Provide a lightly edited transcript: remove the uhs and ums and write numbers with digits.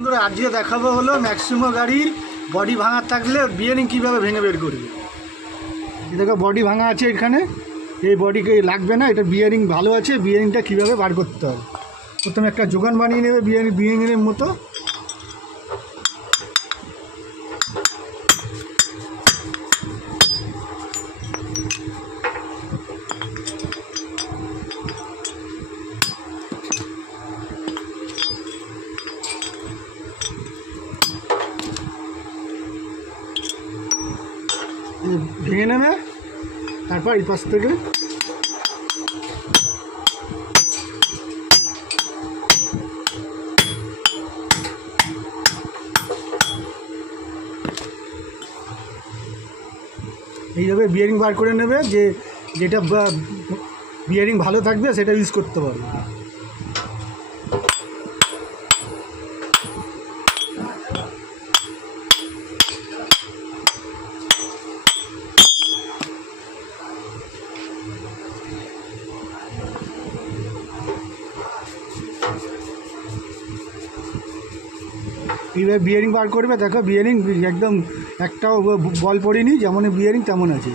বন্ধুরা আজকে দেখাবো হলো ম্যাক্সিমো গাড়ির বডি ভাঙা থাকলে বিয়ারিং কীভাবে ভেঙে বের করবে। দেখো বডি ভাঙা আছে এখানে, এই বডিকে লাগবে না, এটা বিয়ারিং ভালো আছে। বিয়ারিংটা কীভাবে বার করতে হবে, প্রথমে একটা যোগান বানিয়ে নেবে বিয়ারিংয়ের মতো। ভেঙে নেবে, তারপর এই পাশ থেকে এইভাবে বিয়ারিং বার করে নেবে, যেটা বিয়ারিং ভালো থাকবে সেটা ইউজ করতে পারবে। এইভাবে বিয়ারিং বার করবে। দেখো বিয়ারিং একদম একটাও বল পড়েনি, যেমন বিয়ারিং তেমন আছে।